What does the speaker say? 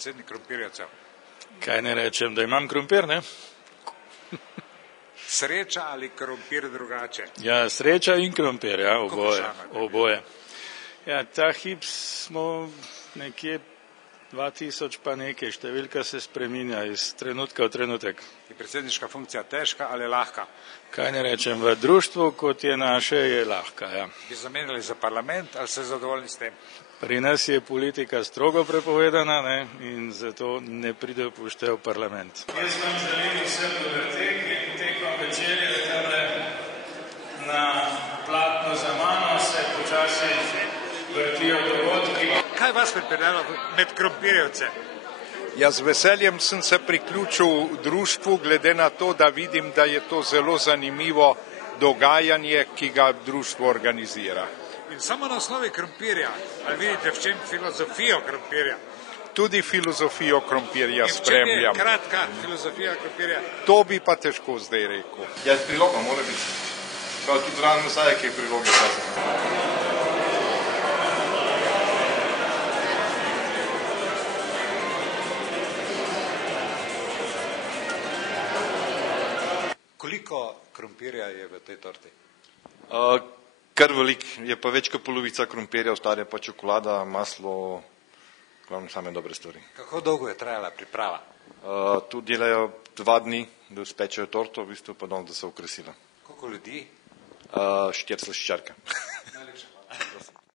predsednik krompirjevcev. Kaj ne rečem, da imam krompir, ne? Sreča ali krompir drugače? Ja, sreča in krompir, ja, oboje. Ja, ta hip smo nekje 2000 pa nekaj, številka se spreminja iz trenutka v trenutek. Je predsedniška funkcija težka ali lahka? Kaj ne rečem, v društvu, kot je naše, je lahka, ja. Bi zamenjali za parlament ali ste zadovoljni s tem? Pri nas je politika strogo prepovedana, ne, in zato ne pride v poštev parlament. Jaz vam želim vsem dober tek in tekom večerje tamle na platnu za mano se počasi vrtijo dogodki. Kaj vas pripeljalo med krompirjevce? Ja, z veseljem sem se priključil društvu, glede na to, da vidim, da je to zelo zanimivo dogajanje, ki ga društvo organizira. In samo na osnovi krompirja, ali vidite v čem filozofijo krompirja? Tudi filozofijo krompirja spremljam. In v čem je kratka filozofija krompirja? To bi pa težko zdaj rekel. Ja, priloga mora biti. Prav tudi zraven mesaje, ki je priloge časa. Koliko krompirja je v tej torti? Kar velik, je pa več kot polovica krompirja, ostale pa čokolada, maslo, glavno same dobre stvari. Kako dolgo je trajala priprava? Tu delajo 2 dni, da spečejo torto, v bistvu pa da se okrasila. Koliko ljudi? 4 slaščarke.